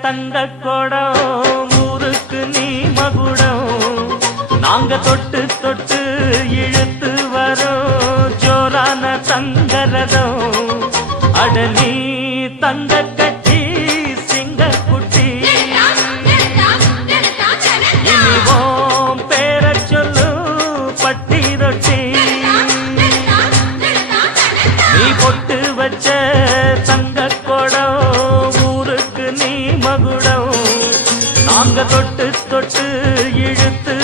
தங்க கொடம் ஊருக்கு நீ மகுடம் நாங்க தொட்டு தொட்டு இழுத்து வரோம் ஜோரான தங்கரதம் அட நீ தங்க கட்டி சிங்க குட்டி இனிவோம் பேர சொல்லு பட்டி ரொட்டி நீ பொட்டு வச்ச தங்க கொடம் ஊருக்கு நீ மகுடம் நாங்க தொட்டு தொட்டு இழுத்து